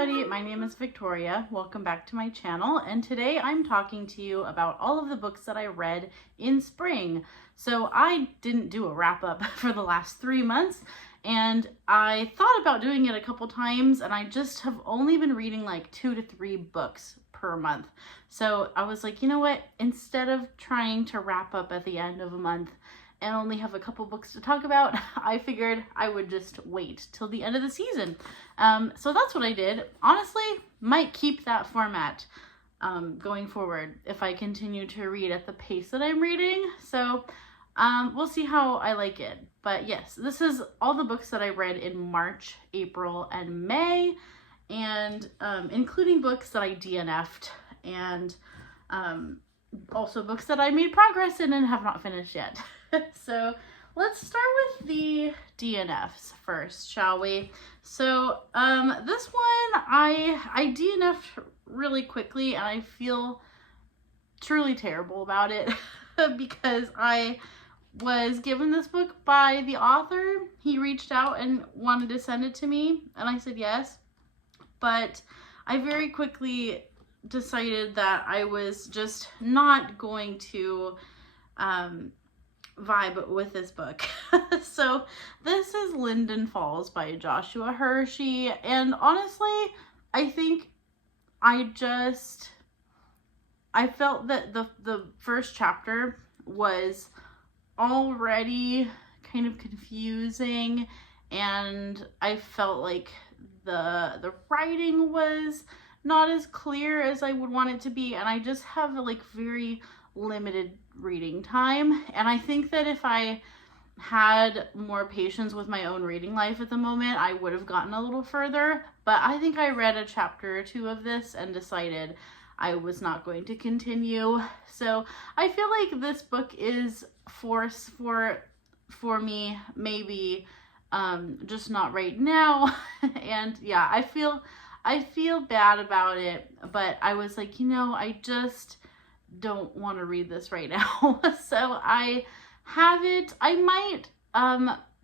everybody, my name is Victoria. Welcome back to my channel, and today I'm talking to you about all of the books that I read in spring. So I didn't do a wrap-up for the last 3 months, and I thought about doing it a couple times, and I just have only been reading like 2 to 3 books per month. So I was like, you know what, instead of trying to wrap up at the end of a month and only have a couple books to talk about, I figured I would just wait till the end of the season. So that's what I did. Honestly, might keep that format going forward if I continue to read at the pace that I'm reading. So we'll see how I like it. But yes, this is all the books that I read in March, April, and May, and including books that I DNF'd, and also books that I made progress in and have not finished yet. So let's start with the DNFs first, shall we? So this one I DNF'd really quickly, and I feel truly terrible about it because I was given this book by the author. He reached out and wanted to send it to me, and I said yes, but I very quickly decided that I was just not going to vibe with this book. So this is Linden Falls by Joshua Hershey, and honestly, I think I felt that the first chapter was already kind of confusing, and I felt like the writing was not as clear as I would want it to be, and I just have like very limited reading time, and I think that if I had more patience with my own reading life at the moment, I would have gotten a little further. But I think I read a chapter or two of this and decided I was not going to continue. So I feel like this book is for me, maybe just not right now. And yeah, I feel bad about it, but I was like, you know, I just don't want to read this right now. So I have it. I might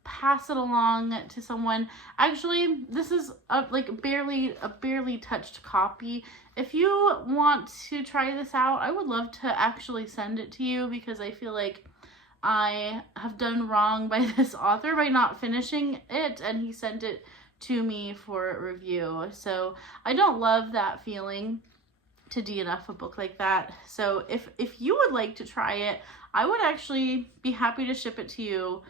pass it along to someone. Actually, this is a barely touched copy. If you want to try this out, I would love to actually send it to you, because I feel like I have done wrong by this author by not finishing it, and he sent it to me for review. So I don't love that feeling to DNF a book like that. So if you would like to try it, I would actually be happy to ship it to you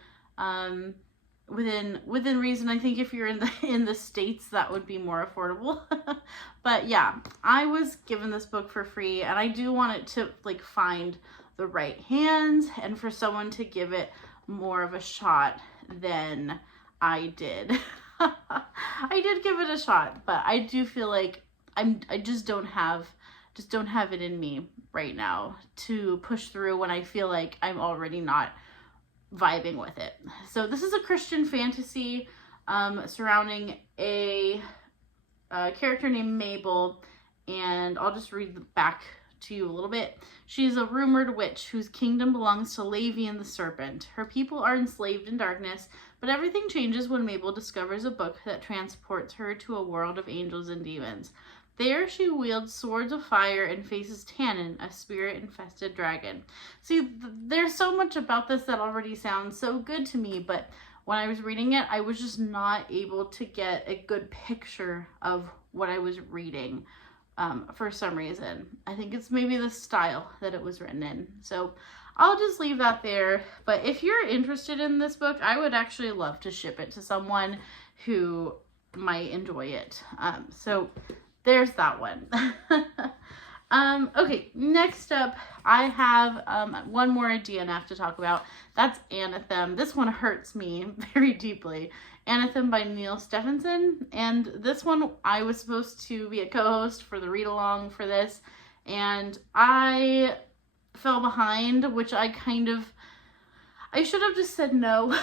within reason. I think if you're in the States, that would be more affordable. But yeah, I was given this book for free, and I do want it to like find the right hands and for someone to give it more of a shot than I did. I did give it a shot, but I do feel like I just don't have it in me right now to push through when I feel like I'm already not vibing with it. So this is a Christian fantasy surrounding a character named Mabel, and I'll just read the back to you a little bit. She's a rumored witch whose kingdom belongs to Lavian the serpent. Her people are enslaved in darkness, but everything changes when Mabel discovers a book that transports her to a world of angels and demons. There she wields swords of fire and faces Tannen, a spirit-infested dragon. See, there's so much about this that already sounds so good to me, but when I was reading it, I was just not able to get a good picture of what I was reading for some reason. I think it's maybe the style that it was written in. So I'll just leave that there. But if you're interested in this book, I would actually love to ship it to someone who might enjoy it. So there's that one. Okay, next up, I have one more DNF to talk about. That's Anathem. This one hurts me very deeply. Anathem by Neal Stephenson. And this one, I was supposed to be a co-host for the read-along for this, and I fell behind, which I should have just said no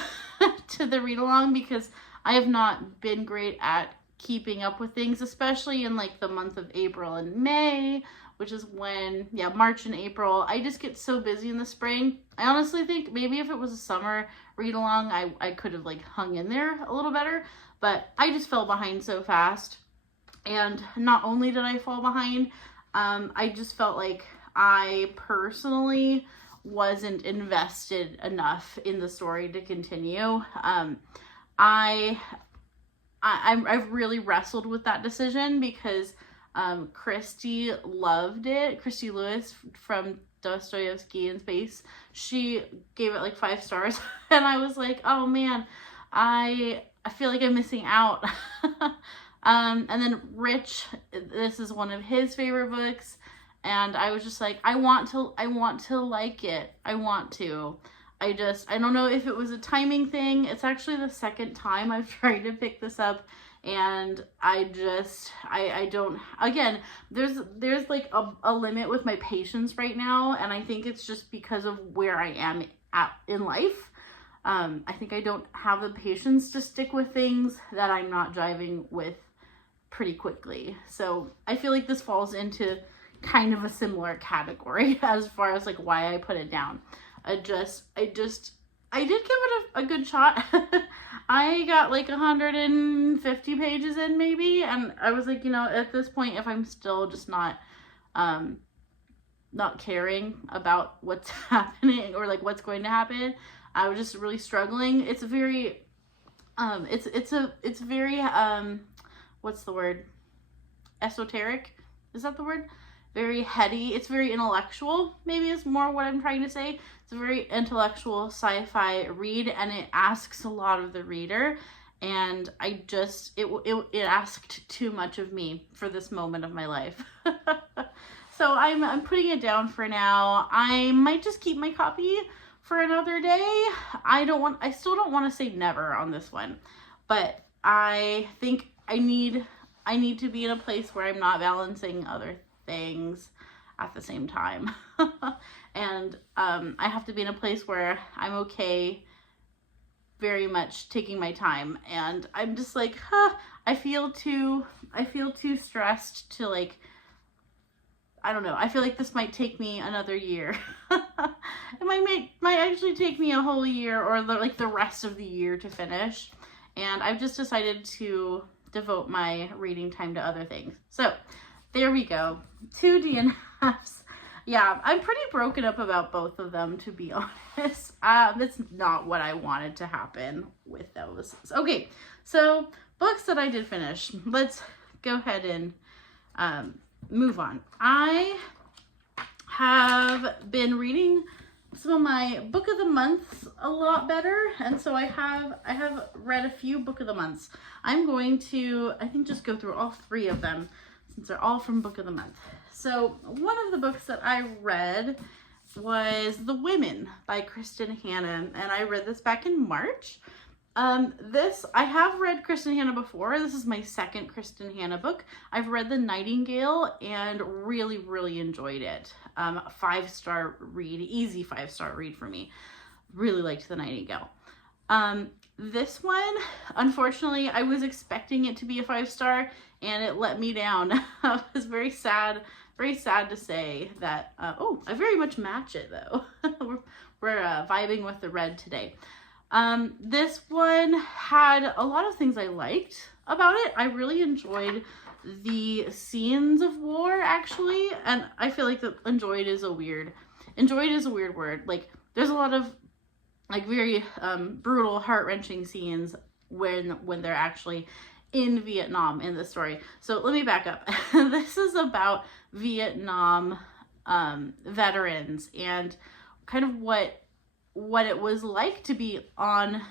to the read-along, because I have not been great at keeping up with things, especially in like the month of April and May, which is when, yeah, March and April, I just get so busy in the spring. I honestly think maybe if it was a summer read along, I could have like hung in there a little better, but I just fell behind so fast. And not only did I fall behind, I just felt like I personally wasn't invested enough in the story to continue. I've really wrestled with that decision because Christy loved it. Christy Lewis from Dostoevsky in Space, she gave it like 5 stars, and I was like, oh man, I feel like I'm missing out. And then Rich, this is one of his favorite books, and I was just like, I want to like it. I want to. I don't know if it was a timing thing. It's actually the second time I've tried to pick this up, and I don't, again, there's like a limit with my patience right now, and I think it's just because of where I am in life. I think I don't have the patience to stick with things that I'm not jiving with pretty quickly. So I feel like this falls into kind of a similar category as far as like why I put it down. I did give it a good shot. I got like 150 pages in maybe, and I was like, you know, at this point, if I'm still just not caring about what's happening or like what's going to happen, I was just really struggling. It's very it's very what's the word? Esoteric? Is that the word? Very heady. It's very intellectual, maybe is more what I'm trying to say. It's a very intellectual sci-fi read, and it asks a lot of the reader, and I just, it asked too much of me for this moment of my life. So I'm putting it down for now. I might just keep my copy for another day. I still don't want to say never on this one, but I think I need to be in a place where I'm not balancing other things at the same time. And I have to be in a place where I'm okay very much taking my time, and I'm just like, I feel too stressed to like, I don't know, I feel like this might take me another year. It might actually take me a whole year, or the rest of the year to finish, and I've just decided to devote my reading time to other things. So there we go, 2 DNFs. Yeah, I'm pretty broken up about both of them, to be honest. It's not what I wanted to happen with those. Okay, so books that I did finish. Let's go ahead and move on. I have been reading some of my book of the months a lot better, and so I have read a few book of the months. I'm going to, I think, just go through all 3 of them, since they're all from book of the month. So one of the books that I read was The Women by Kristin Hannah, and I read this back in March. I have read Kristin Hannah before. This is my second Kristin Hannah book. I've read The Nightingale and really, really enjoyed it. 5-star read, easy 5-star read for me. Really liked The Nightingale. This one, unfortunately, I was expecting it to be a 5-star, and it let me down. I was very sad to say that. Oh, I very much match it though. we're vibing with the red today. This one had a lot of things I liked about it. I really enjoyed the scenes of war, actually, and I feel like that enjoyed is a weird word. Like, there's a lot of like very brutal, heart-wrenching scenes when they're actually in Vietnam in the story. So let me back up. This is about Vietnam veterans and kind of what it was like to be on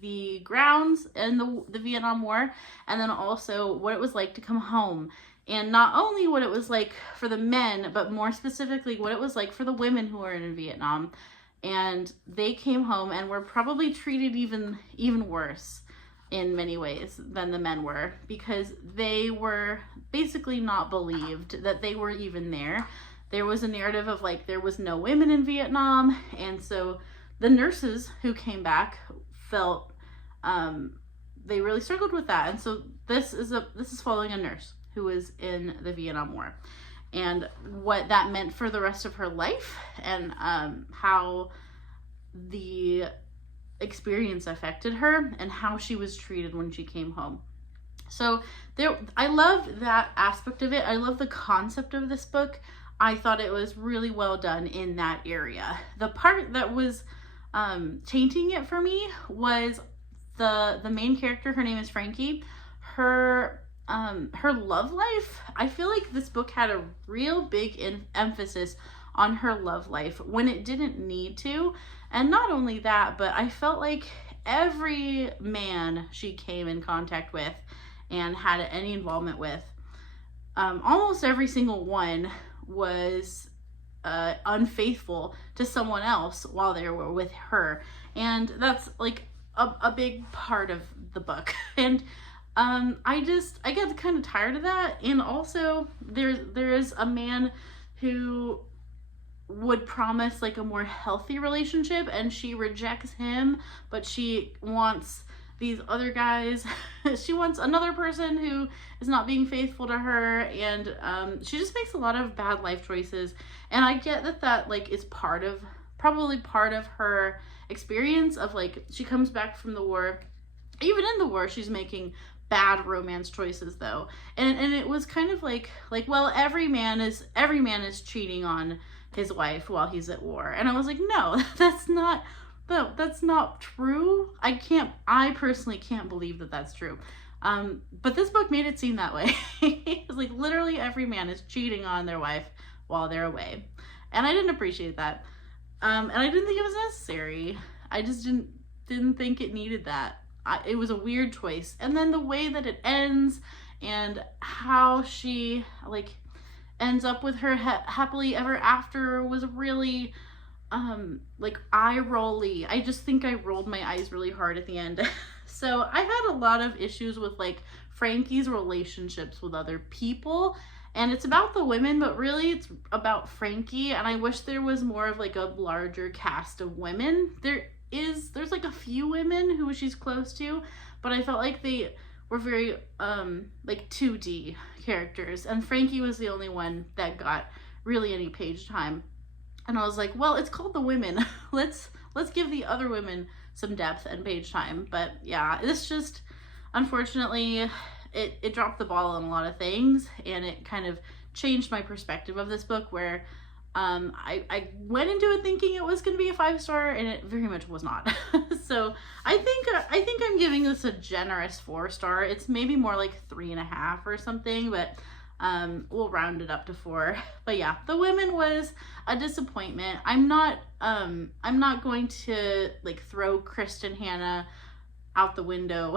the grounds in the Vietnam War, and then also what it was like to come home. And not only what it was like for the men, but more specifically what it was like for the women who were in Vietnam. And they came home and were probably treated even worse in many ways than the men were, because they were basically not believed that they were even there. There was a narrative of like there was no women in Vietnam, and so the nurses who came back felt they really struggled with that. And so this is following a nurse who was in the Vietnam War, and what that meant for the rest of her life, and how the experience affected her, and how she was treated when she came home. So I loved that aspect of it. I love the concept of this book. I thought it was really well done in that area. The part that was tainting it for me was the main character. Her name is Frankie. Her love life. I feel like this book had a real big emphasis on her love life when it didn't need to. And not only that, but I felt like every man she came in contact with and had any involvement with, almost every single one was unfaithful to someone else while they were with her. And that's like a big part of the book. And I get kind of tired of that. And also there is a man who would promise like a more healthy relationship, and she rejects him, but she wants these other guys. She wants another person who is not being faithful to her, and she just makes a lot of bad life choices. And I get that like is probably part of her experience of like, she comes back from the war. Even in the war, she's making bad romance choices though. And it was kind of like, well, every man is cheating on his wife while he's at war. And I was like, no, that's not true. I personally can't believe that that's true. But this book made it seem that way. It's like literally every man is cheating on their wife while they're away. And I didn't appreciate that. And I didn't think it was necessary. I just didn't think it needed that. It was a weird choice. And then the way that it ends and how she like ends up with her happily ever after was really like eye-rolly. I just think I rolled my eyes really hard at the end. So I had a lot of issues with like Frankie's relationships with other people, and it's about the women, but really it's about Frankie. And I wish there was more of like a larger cast of women. There's like a few women who she's close to, but I felt like they were very like 2D characters, and Frankie was the only one that got really any page time. And I was like, well, it's called The Women. Let's give the other women some depth and page time. But yeah, this just, unfortunately, it dropped the ball on a lot of things, and it kind of changed my perspective of this book, where I went into it thinking it was going to be a 5-star, and it very much was not. So I think I'm giving this a generous 4-star. It's maybe more like 3.5 or something, but we'll round it up to 4. But yeah, The Women was a disappointment. I'm not going to like throw Kristin Hannah out the window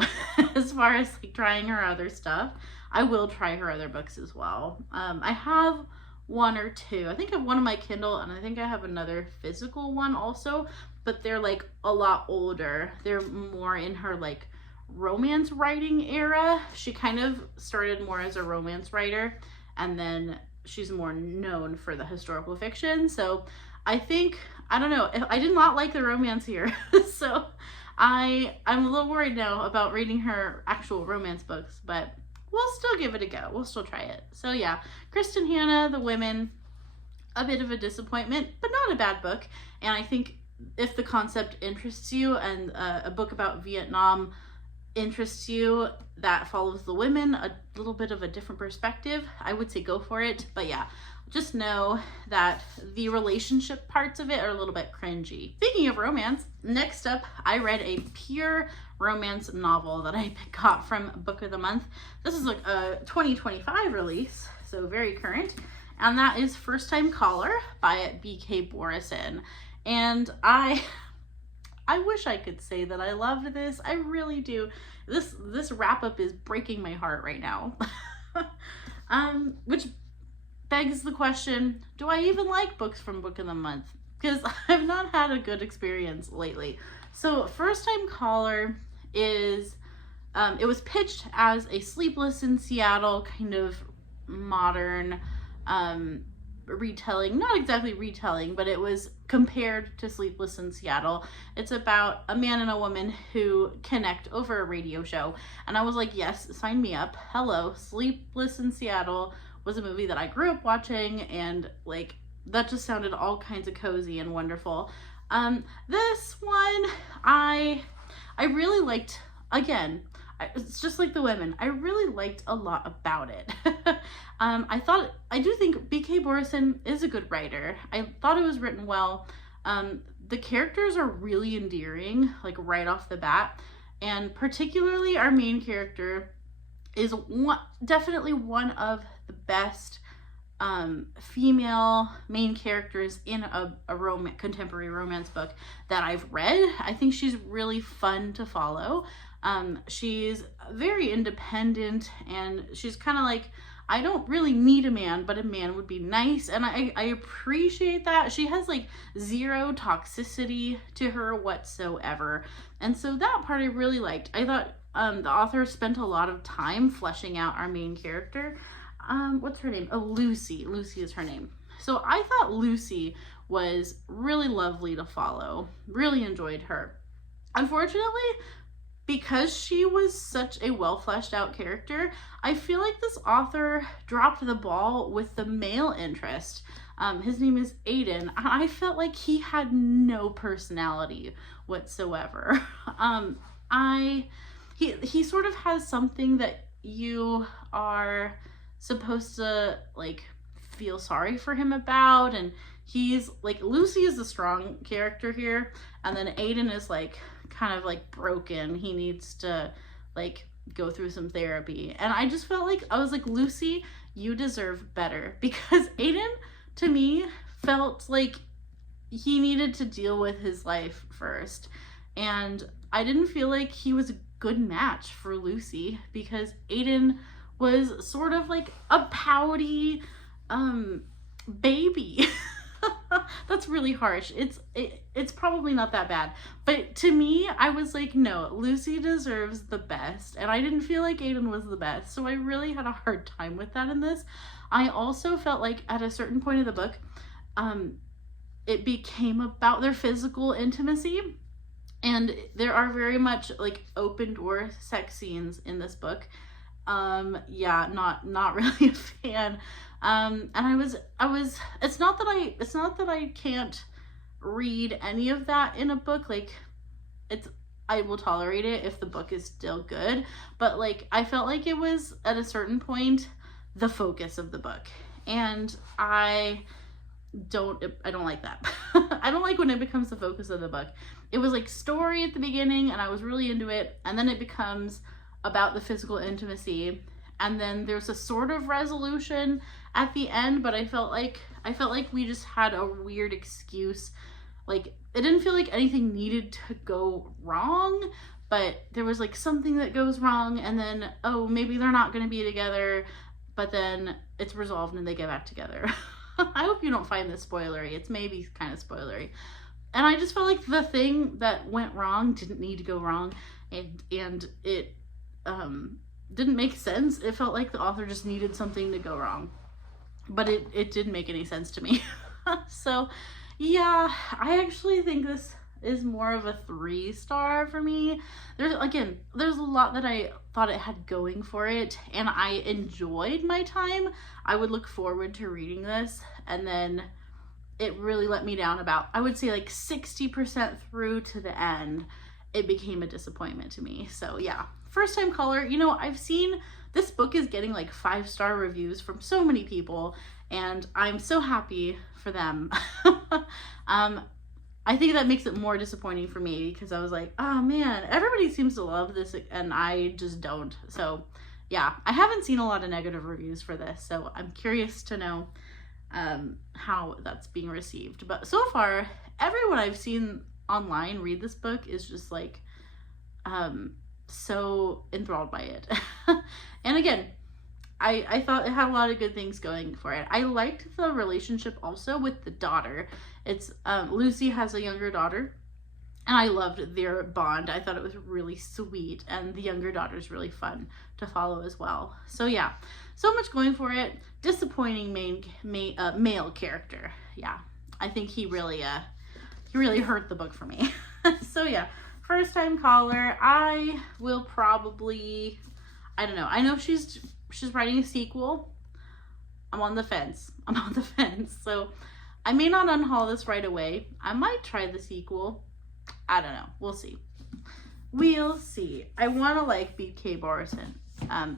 as far as like trying her other stuff. I will try her other books as well. I have 1 or 2. I think I have one on my Kindle, and I think I have another physical one also, but they're like a lot older. They're more in her like romance writing era. She kind of started more as a romance writer, and then she's more known for the historical fiction. So I don't know, I did not like the romance here. So I'm a little worried now about reading her actual romance books, but we'll still give it a go. We'll still try it. So yeah, Kristin Hannah, The Women, a bit of a disappointment, but not a bad book. And I think if the concept interests you, and a book about Vietnam interests you that follows the women, a little bit of a different perspective, I would say go for it. But yeah, just know that the relationship parts of it are a little bit cringy. Speaking of romance, next up, I read a pure romance novel that I got from Book of the Month. This is like a 2025 release, so very current, and that is First Time Caller by B.K. Borison. And I wish I could say that I loved this. I really do. This wrap-up is breaking my heart right now. Which begs the question, do I even like books from Book of the Month? Because I've not had a good experience lately. So First Time Caller is, it was pitched as a Sleepless in Seattle kind of modern retelling. Not exactly retelling, but it was compared to Sleepless in Seattle. It's about a man and a woman who connect over a radio show. And I was like, yes, sign me up. Hello, Sleepless in Seattle was a movie that I grew up watching, and like that just sounded all kinds of cozy and wonderful. This one I really liked. Again, it's just like the women. I really liked a lot about it. I do think B.K. Borison is a good writer. I thought it was written well. The characters are really endearing, like right off the bat. And particularly our main character is definitely one of the best female main characters in a contemporary romance book that I've read. I think she's really fun to follow. She's very independent, and she's kind of like, I don't really need a man, but a man would be nice. And I appreciate that. She has like zero toxicity to her whatsoever. And so that part I really liked. I thought the author spent a lot of time fleshing out our main character. What's her name? Oh, Lucy. Lucy is her name. So I thought Lucy was really lovely to follow. Really enjoyed her. Unfortunately, because she was such a well fleshed out character, I feel like this author dropped the ball with the male interest. His name is Aiden. I felt like he had no personality whatsoever. He sort of has something that you are supposed to like feel sorry for him about, and he's like, Lucy is the strong character here, and then Aiden is like kind of like broken. He needs to like go through some therapy, and I just felt like I was like, Lucy, you deserve better, because Aiden to me felt like he needed to deal with his life first, and I didn't feel like he was a good match for Lucy, because Aiden was sort of like a pouty baby. That's really harsh. It's probably not that bad, but to me, I was like, no, Lucy deserves the best, and I didn't feel like Aiden was the best, so I really had a hard time with that in this. I also felt like at a certain point of the book, it became about their physical intimacy, and there are very much like open door sex scenes in this book. Yeah, not really a fan. And I was, it's not that I can't read any of that in a book. Like, I will tolerate it if the book is still good, but like, I felt like it was at a certain point the focus of the book, and I don't like that. I don't like when it becomes the focus of the book. It was like story at the beginning, and I was really into it, and then it becomes about the physical intimacy, and then there's a sort of resolution at the end, but I felt like we just had a weird excuse. Like, it didn't feel like anything needed to go wrong, but there was like something that goes wrong, and then, oh, maybe they're not going to be together, but then it's resolved and they get back together. I hope you don't find this spoilery. It's maybe kind of spoilery. And I just felt like the thing that went wrong didn't need to go wrong, and it didn't make sense. It felt like the author just needed something to go wrong, but it didn't make any sense to me. So yeah, I actually think this is more of a 3-star for me. There's a lot that I thought it had going for it, and I enjoyed my time. I would look forward to reading this, and then it really let me down about, I would say like 60% through to the end. It became a disappointment to me. So yeah, first time caller. You know, I've seen this book is getting like 5-star reviews from so many people, and I'm so happy for them. I think that makes it more disappointing for me, because I was like, oh man, everybody seems to love this and I just don't. So yeah, I haven't seen a lot of negative reviews for this, so I'm curious to know how that's being received. But so far, everyone I've seen online read this book is just like so enthralled by it. And again, I thought it had a lot of good things going for it. I liked the relationship also with the daughter. It's Lucy has a younger daughter, and I loved their bond. I thought it was really sweet, and the younger daughter is really fun to follow as well. So yeah, so much going for it. Disappointing male character. Yeah, I think he really hurt the book for me. So yeah, first time caller. I will probably, I don't know. I know she's writing a sequel. I'm on the fence. So I may not unhaul this right away. I might try the sequel. I don't know. We'll see. We'll see. I want to like BK Borison.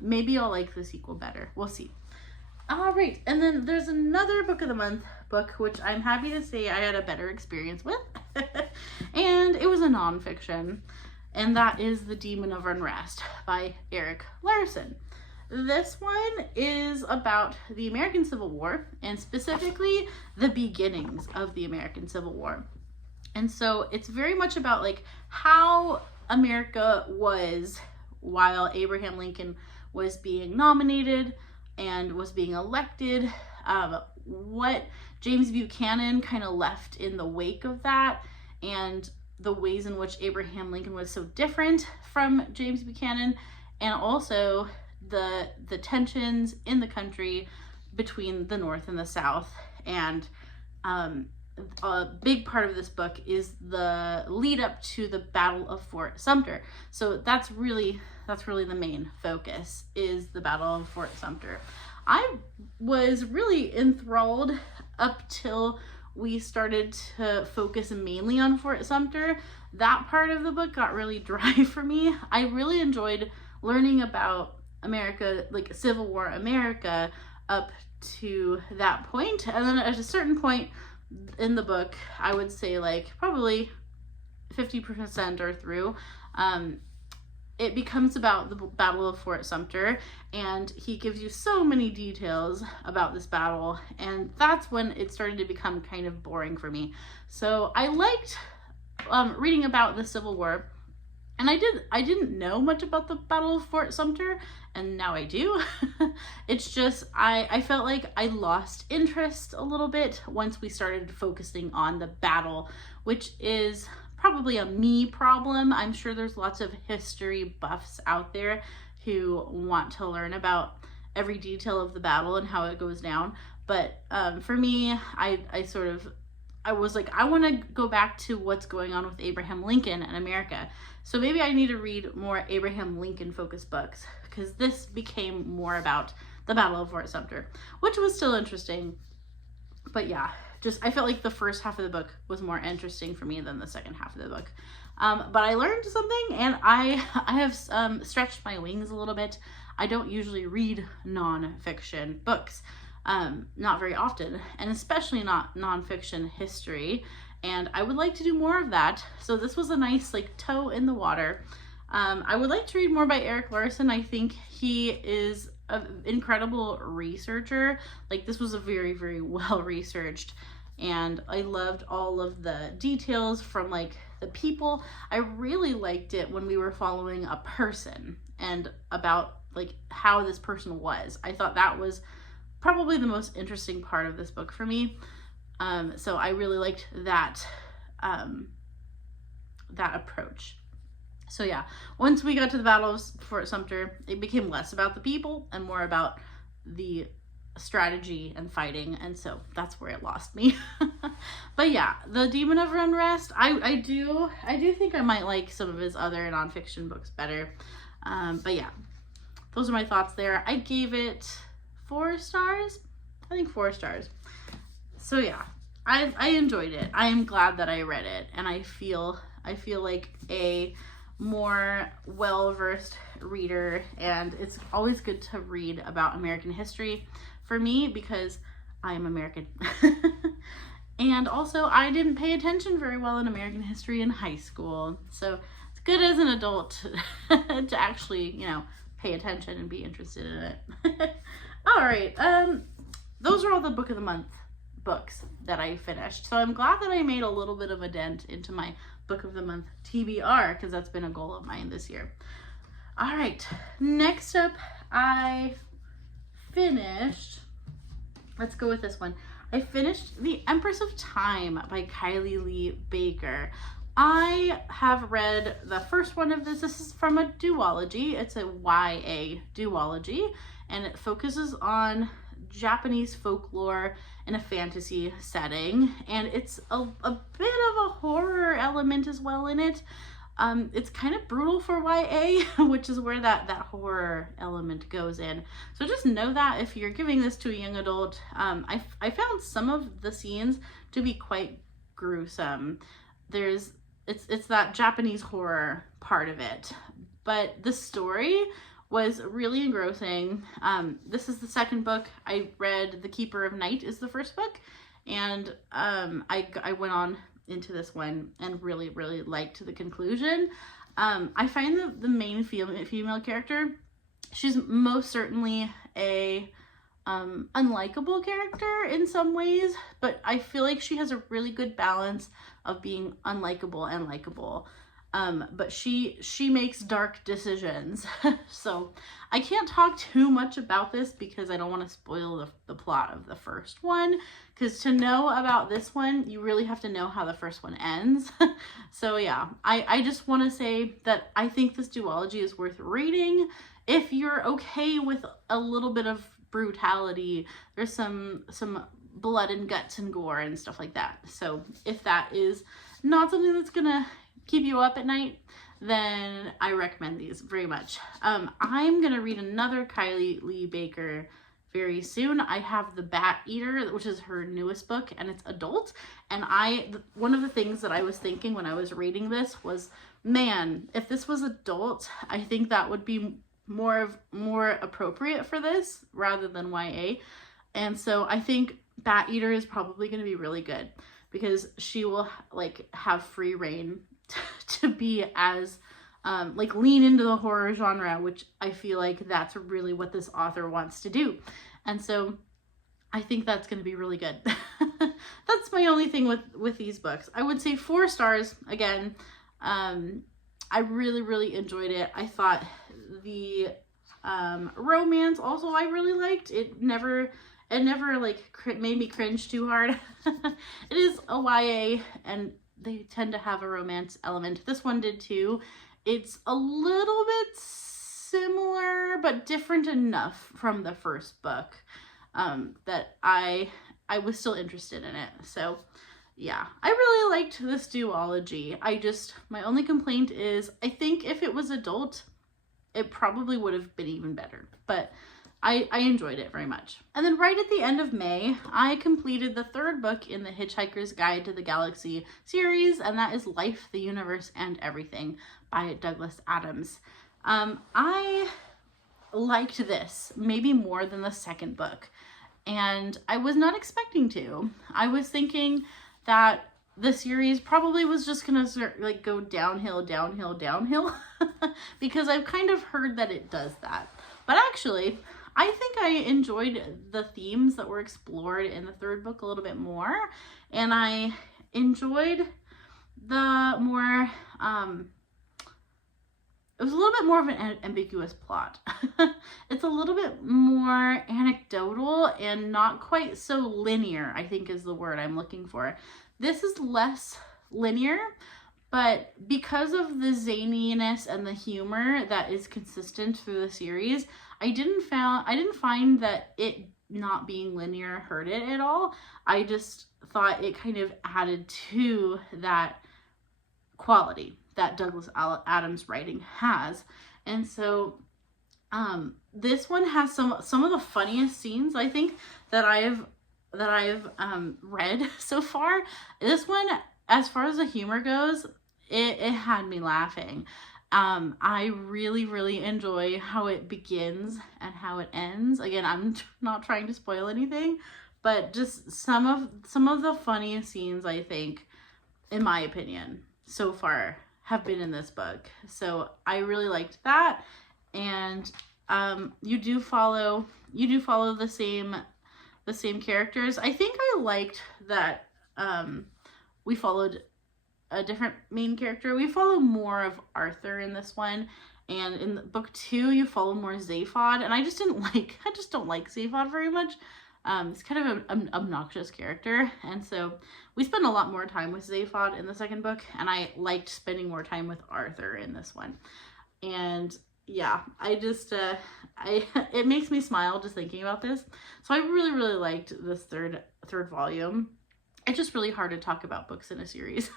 Maybe I'll like the sequel better. We'll see. All right, and then there's another book of the month book, which I'm happy to say I had a better experience with. And it was a nonfiction, and that is The Demon of Unrest by Erik Larson. This one is about the American Civil War, and specifically the beginnings of the American Civil War. And so it's very much about like how America was while Abraham Lincoln was being nominated and was being elected, what James Buchanan kind of left in the wake of that, and the ways in which Abraham Lincoln was so different from James Buchanan, and also the tensions in the country between the North and the South. And a big part of this book is the lead up to the Battle of Fort Sumter. So that's really the main focus, is the Battle of Fort Sumter. I was really enthralled up till we started to focus mainly on Fort Sumter. That part of the book got really dry for me. I really enjoyed learning about America, like Civil War America, up to that point. And then at a certain point in the book, I would say like probably 50% or through, it becomes about the Battle of Fort Sumter, and he gives you so many details about this battle, and that's when it started to become kind of boring for me. So I liked reading about the Civil War, and I didn't know much about the Battle of Fort Sumter, and now I do. It's just I felt like I lost interest a little bit once we started focusing on the battle, which is probably a me problem. I'm sure there's lots of history buffs out there who want to learn about every detail of the battle and how it goes down. But for me, I was like, I want to go back to what's going on with Abraham Lincoln and America. So maybe I need to read more Abraham Lincoln focused books, because this became more about the Battle of Fort Sumter, which was still interesting. But yeah, just I felt like the first half of the book was more interesting for me than the second half of the book. But I learned something, and I have stretched my wings a little bit. I don't usually read nonfiction books, not very often, and especially not nonfiction history. And I would like to do more of that. So this was a nice like toe in the water. I would like to read more by Erik Larson. I think he is an incredible researcher. Like, this was a very, very well researched, and I loved all of the details from like the people. I really liked it when we were following a person and about like how this person was. I thought that was probably the most interesting part of this book for me. So I really liked that that approach. So yeah, once we got to the Battle of Fort Sumter, it became less about the people and more about the strategy and fighting, and so that's where it lost me. But yeah, The Demon of Unrest, I do think I might like some of his other nonfiction books better. But yeah, those are my thoughts there. I gave it 4 stars. I think 4 stars. So yeah, I enjoyed it. I am glad that I read it, and I feel like a more well-versed reader, and it's always good to read about American history for me because I am American. And also, I didn't pay attention very well in American history in high school, so it's good as an adult to actually, you know, pay attention and be interested in it. All right, those are all the book of the month books that I finished. So I'm glad that I made a little bit of a dent into my book of the month TBR, because that's been a goal of mine this year. All right, next up, I finished, let's go with this one. I finished The Empress of Time by Kylie Lee Baker. I have read the first one of this. This is from a duology. It's a YA duology, and it focuses on Japanese folklore in a fantasy setting, and it's a bit of a horror element as well in it. It's kind of brutal for YA, which is where that horror element goes in. So just know that if you're giving this to a young adult. I found some of the scenes to be quite gruesome. There's it's that Japanese horror part of it. But the story was really engrossing. This is the second book. I read The Keeper of Night is the first book, and I went on into this one and really, really liked the conclusion. I find the main female character, she's most certainly a unlikable character in some ways, but I feel like she has a really good balance of being unlikable and likable. But she makes dark decisions. So I can't talk too much about this because I don't want to spoil the plot of the first one, because to know about this one, you really have to know how the first one ends. So yeah, I just want to say that I think this duology is worth reading if you're okay with a little bit of brutality. There's some blood and guts and gore and stuff like that. So if that is not something that's gonna keep you up at night, then I recommend these very much. I'm gonna read another Kylie Lee Baker very soon. I have The Bat Eater, which is her newest book, and it's adult. And one of the things that I was thinking when I was reading this was, man, if this was adult, I think that would be more appropriate for this rather than YA. And so I think Bat Eater is probably going to be really good because she will like have free reign to be as like lean into the horror genre, which I feel like that's really what this author wants to do. And so I think that's going to be really good. That's my only thing with these books. I would say 4 stars again. I really, really enjoyed it. I thought the romance also I really liked. It never like made me cringe too hard. It is a YA and they tend to have a romance element. This one did too. It's a little bit similar but different enough from the first book that I was still interested in it. So yeah, I really liked this duology. My only complaint is I think if it was adult, it probably would have been even better, but I enjoyed it very much. And then right at the end of May, I completed the 3rd book in the Hitchhiker's Guide to the Galaxy series, and that is Life, the Universe, and Everything by Douglas Adams. I liked this maybe more than the 2nd book, and I was not expecting to. I was thinking that the series probably was just gonna like go downhill because I've kind of heard that it does that. But actually, I think I enjoyed the themes that were explored in the 3rd book a little bit more, and I enjoyed the more it was a little bit more of an ambiguous plot. It's a little bit more anecdotal and not quite so linear, I think is the word I'm looking for. This is less linear, but because of the zaniness and the humor that is consistent through the series, I didn't find that it not being linear hurt it at all. I just thought it kind of added to that quality that Douglas Adams writing has. And so this one has some of the funniest scenes I think that I've read so far. This one, as far as the humor goes, it had me laughing. I really, really enjoy how it begins and how it ends. Again, I'm not trying to spoil anything, but just some of the funniest scenes I think, in my opinion, so far have been in this book. So I really liked that. And you do follow the same characters. I think I liked that we followed a different main character. We follow more of Arthur in this one, and in book 2 you follow more Zaphod, and I just don't like Zaphod very much. He's kind of an obnoxious character, and so we spend a lot more time with Zaphod in the 2nd book, and I liked spending more time with Arthur in this one. And yeah, I just it makes me smile just thinking about this. So I really, really liked this third volume. It's just really hard to talk about books in a series.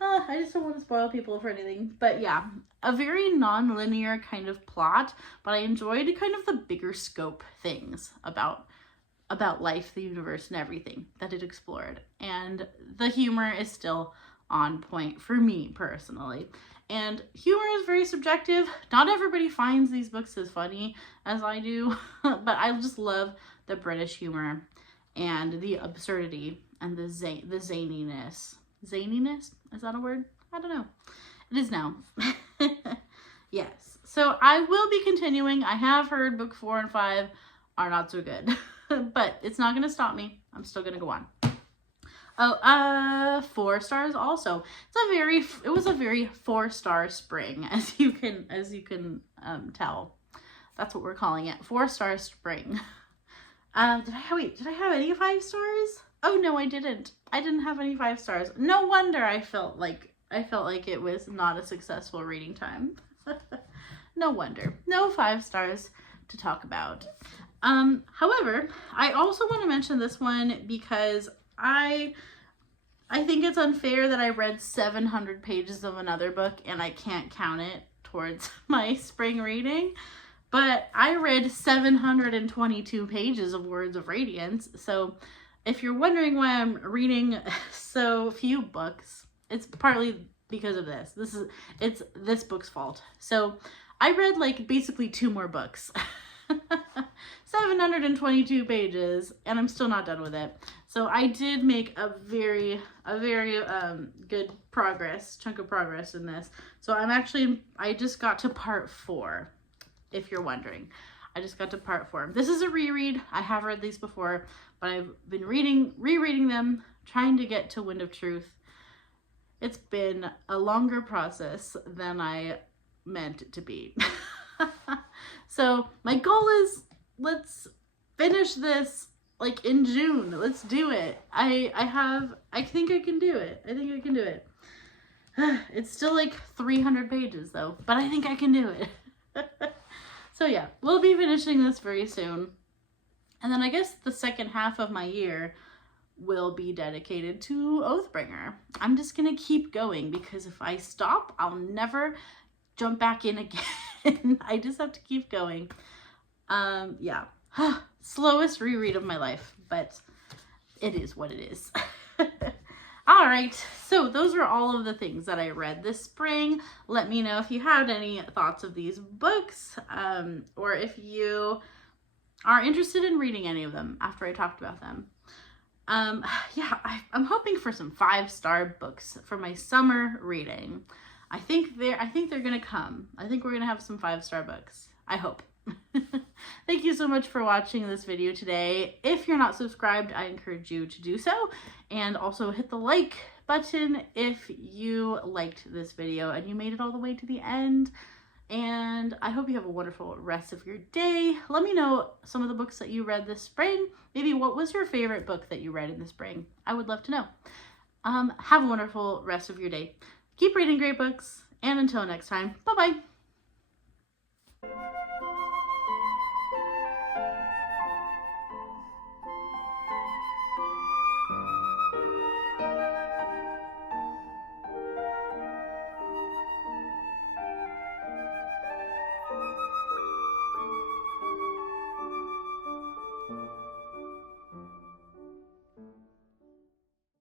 I just don't want to spoil people for anything. But yeah, a very non-linear kind of plot, but I enjoyed kind of the bigger scope things about life, the universe, and everything that it explored. And the humor is still on point for me personally. And humor is very subjective. Not everybody finds these books as funny as I do, but I just love the British humor and the absurdity and the zaniness. Zaniness? Is that a word? I don't know. It is now. Yes. So I will be continuing. I have heard book 4 and 5 are not so good, but it's not going to stop me. I'm still going to go on. Oh, 4 stars also. It was a very 4-star spring, as you can tell. That's what we're calling it. 4-star spring. Did I have any 5 stars? Oh no, I didn't. I didn't have any 5 stars. No wonder I felt like it was not a successful reading time. No wonder. No 5 stars to talk about. However, I also want to mention this one because I think it's unfair that I read 700 pages of another book and I can't count it towards my spring reading. But I read 722 pages of Words of Radiance. So if you're wondering why I'm reading so few books, it's partly because of this. It's this book's fault. So I read like basically 2 more books. 722 pages, and I'm still not done with it. So I did make a very good chunk of progress in this. So I just got to part 4, if you're wondering. I just got to part 4. This is a reread. I have read these before, but I've been rereading them, trying to get to Wind of Truth. It's been a longer process than I meant it to be. So my goal is, let's finish this like in June. Let's do it. I think I can do it. I think I can do it. It's still like 300 pages though, but I think I can do it. So yeah, we'll be finishing this very soon. And then I guess the second half of my year will be dedicated to Oathbringer. I'm just gonna keep going because if I stop, I'll never jump back in again. I just have to keep going. Yeah. Slowest reread of my life, but it is what it is. All right, so those are all of the things that I read this spring. Let me know if you had any thoughts of these books, or if you are interested in reading any of them after I talked about them. Yeah, I'm hoping for some 5-star books for my summer reading. I think they're gonna come. I think we're gonna have some 5-star books. I hope. Thank you so much for watching this video today. If you're not subscribed, I encourage you to do so, and also hit the like button if you liked this video and you made it all the way to the end. And I hope you have a wonderful rest of your day. Let me know some of the books that you read this spring. Maybe what was your favorite book that you read in the spring? I would love to know. Have a wonderful rest of your day. Keep reading great books, and until next time, bye-bye.